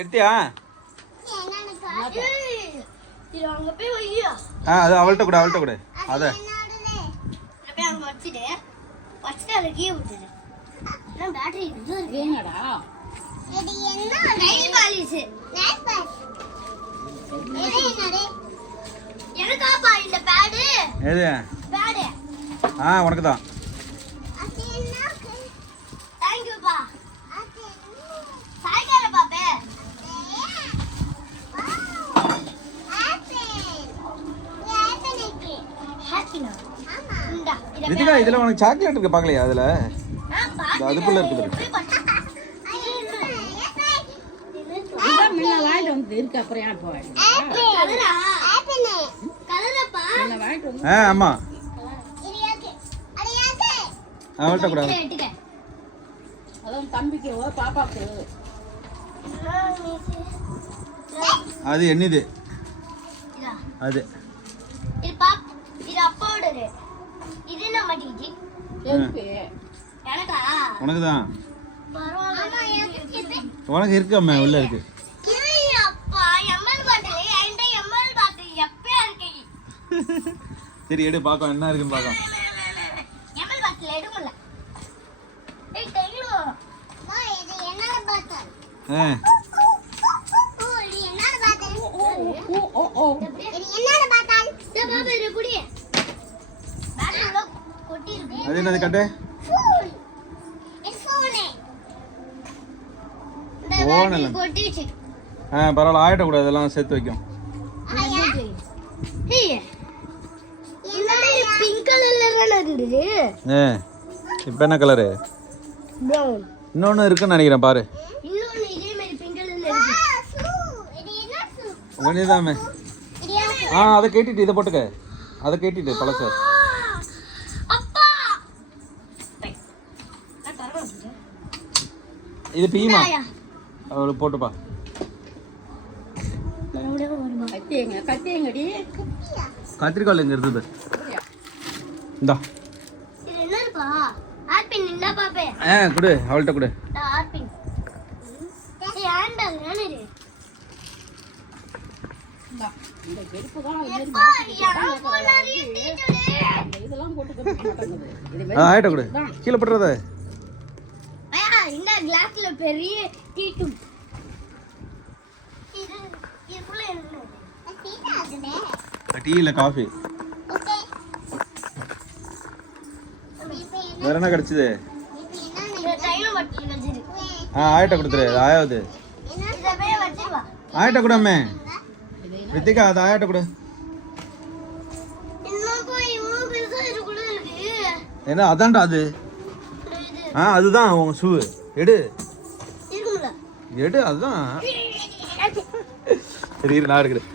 எடுத்தியா? அது அவள்கிட்ட கூட அத உனக்கு தான். ரித்திகா இதுல உனக்கு சாக்லேட் இருக்கு பாக்கலையா? அதுல அதுக்குள்ள இருக்குது. ஆமா அவள்கிட்ட கூட அது என்னது? அது உனக்குதான். உனக்கு இருக்கு அம்மா, உள்ள இருக்கு. சரி எடு பாக்கலாம், என்ன இருக்குன்னு பாக்கலாம். அது என்னது கட்டு? பரவாயில்ல, ஆயிடக்கூடாது, அதெல்லாம் சேர்த்து வைக்கும். இப்ப என்ன கலரு? இன்னொன்னு இருக்குன்னு நினைக்கிறேன், பாரு. அதை கேட்டிட்டு இதை போட்டுக்க, அதை கேட்டிட்டு பழச. இது பீமா போட்டுப்பா. கத்திரிக்கால் எங்க இருந்தது? இந்தா குடு, அவள்கிட்ட குடு. ஆயிட்ட குடு, கீழே போட்டுறத. கிளாஸ்ல பெரிய டீ தூள். டீ இல்ல காஃபி. வேற என்ன கிடைச்சது? ஆயிட்ட கொடுத்துரு. ஆயாவது ஆயிட்ட கூடமே. ரித்திகா அது ஆயிட்ட கூட. என்ன அதான்டா அது? அதுதான் உங்க ஷூ. எடு எடு, அதுதான். சரி நான் எடுக்கிறேன்.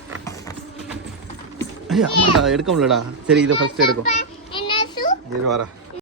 ஆமாடா எடுக்க முடியலடா. சரி இதை ஃபர்ஸ்ட் எடுக்கும். வர